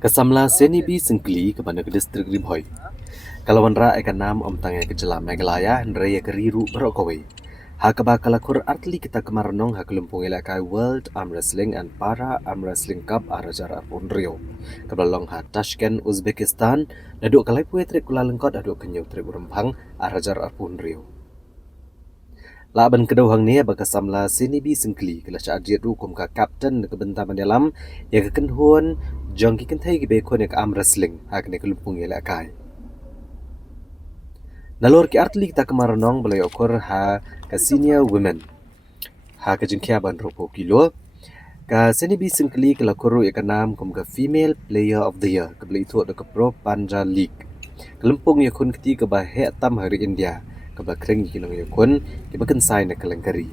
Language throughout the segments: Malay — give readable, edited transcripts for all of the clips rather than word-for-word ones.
Kasamla seni bi sengkli kepada ke distrik Ribhoi. Kalawan ra akan nam om tangnya ke jelam Meghalaya hendraya ke riru berokawe. Hakaba kalakur artli kita kemaranong hakelumpung ilakai World Arm Wrestling and Para Arm Wrestling Cup arajar arpun Rio. Kebalong ha Tashkent Uzbekistan naduk kalai puai trik kula lengkot aduk kenyau trik urempang arajar arpun Rio. Laban kedauhang ni bakasamla seni bi sengkli kala syajit rukum ka kapten ke bentaman dalam ya ke kenhuan jong ki kentai ki bekon ya arm wrestling hak ne kelumpung ya lakai. Nalor ki artli kita kemaranong balai okor ha ka senior women ha ka jengkia ban ropo kilo ka seni bi sengkli kala koru ya kanam kum ka female player of the year ke beli itu ada ke pro panja league kelumpung ya kun keti ke bahe tam hari India ke bakreng ki long ya kun ki baken sai na kalengkari.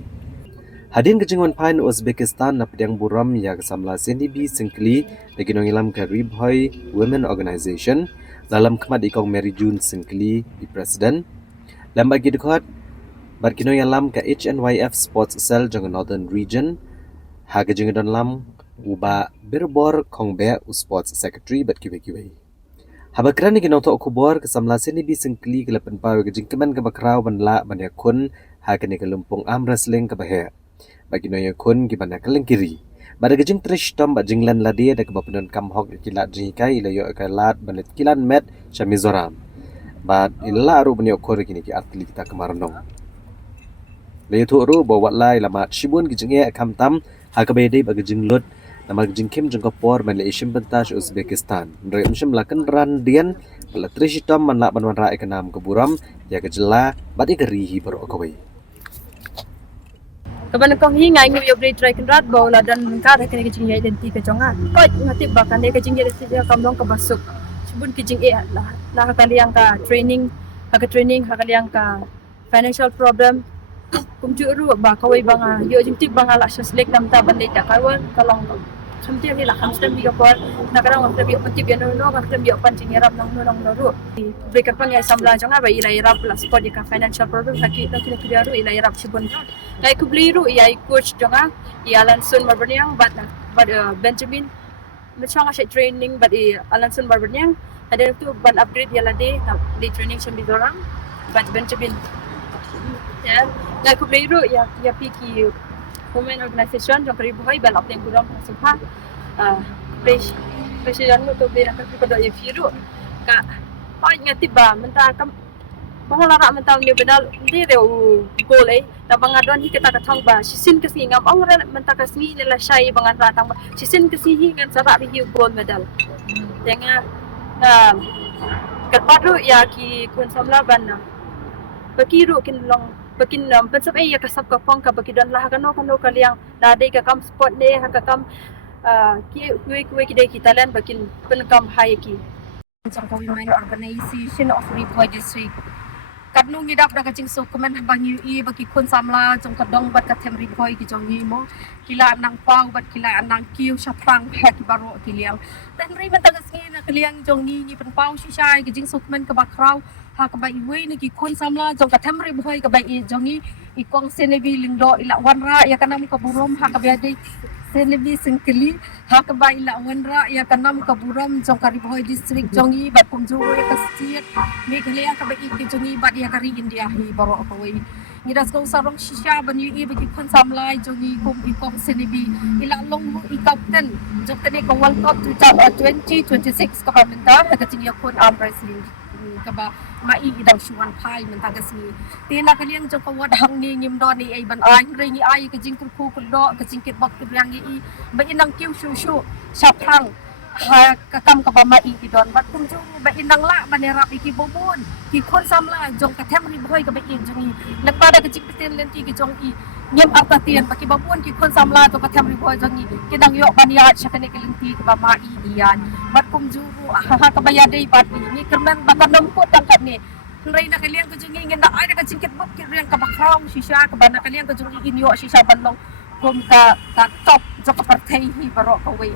Hadin kejengwan pain Uzbekistan na pedang buram ya kesamla seni bi sengkli bagi nong ilam ke Ribhoi Women Organization dalam kemat ikong Mary June sengkli di presiden dan bagi dekat bagi nong ilam ke HNYF Sports Cell jangan Northern Region ha kejengan lam uba berbor kongbe Sports Secretary bat kiwe-kiwe. Habakran ni kinong to okubor kesamla seni bi sengkli ke lapan pau kejengkeman ke bakrau banla banyakun ha kene kelumpung arm wrestling ke bahe bagi noya kun gimana keleng kiri pada gejeng trish tom ba jinglan ladi ada kebapunan kamhok kilat jikai ilayo kalat banet kilan met chamizoram ba illa aru bani okor kini ki atli kita kemarnong le tu ru bawa lai lama shibun gejeng e kamtam ha kabede ba gejeng lut nama gejeng kim jeng kopor Malaysia bentas Uzbekistan ndre mshim lakan ran dian bala trish tom manla banwan ra ekanam keburam ya kejela badi gerihi ber okawai. Kaban kong hinga ingo yo breed try kan rat bola dan ka kene kecing ya identiti ke jonga ko ngati bakan de kecing ya identiti kamdong ka basuk subun kecing e lah kali yang ka training ha kali yang ka financial problem kum ju ru ba kawai banga yo jimtik banga la selek nam ta bande ta kawan kalong samti ni la kamstem bi ko na karang am tabi pati bi no ka tabi pancing yarap nang no ru break up ya samla jonga ba ila yarap plus ko di ka financial problem sakit tak kira ru ila yarap subun kai kubliru ia coach jonga ia Alanson Marberniang but Benjamin macam asyik training but Alanson Marberniang ada tu ban upgrade ia lade di training sambil orang but Benjamin ya kai kubliru ia piki women organization jong Ribhoi balap yang kurang suha presiden tu bera ka ko do ia firu ka ai ngati ba menta kam Bangalara mentang dia bedal dia deu gole na bangadon hi kita katang ba sisin kasi ngam awra menta kasi nila syai bangan ratang ba sisin kasi hi ngan sara hi gold medal tenga na katpadu ya ki kun samla ban bakiru kin long bakin pensap ya kasap ka pang ka bakidon lah kano kaliang na dei ka kam sport ne ha ka kam ki kuwe ki dei kita lan bakin penkam hayaki Women Organization of Ribhoi District kadnung ngidap da kacing sukumen bang ui bagi kun samla jong kadong bat katem Ribhoi ki jong ni mo kila anang pau bat kila anang kiu syapang ha ki baro kiliang dan ri man tagas ngi na kiliang jong ni pen pau shi shai ki jing sukumen ka bakrau ha ka bai ui ni ki kun samla jong katem Ribhoi ka bai jong ni ikong senebi lingdo ila wanra ya kanam ka burom ha ka bai senebi sengkeli ha ka bai ila wanra ya kanam ka burom jong ka Ribhoi district jong ni bat kumjuru ya kastit me kiliang ka bai ki jong ni bat ya kari India hi baro ka wi ngidas ko sarong shisha ban yu bagi kun samlai jongi kum ikok senebi ila long i captain jok tani ko World Cup 2026 ka pamenta ka tingi kun arm wrestling ka ba mai idang shuan pai menta ka si tina kaliang jok ko wad hang ni ngim do ni ai ban ai ri ni ai ka jing ku ku do ka jing kit bak yang i ba inang kiu shu shapang ha kakam ka ba mai idon bat kum ju ba inang la banerap iki bobon ki kon samla jong ka them Ribhoi ka ba in jongi nagpada ka chikten lenti ki jong i ngem apatien baki babon ki kon samla to ka them Ribhoi jongi kinang yo bania sya ka ne lenti ka ba mai iyan bat kum ju ha ka ba yadai bat ni kerman bakanom ko tangkat ni Ray na kaliang ka jongi ngenda ay ka chingkit bok ki riang ka bakraw shisha ka ba na kaliang ka jongi inyo shisha banlong kum ka top jok ka partay hi baro ka way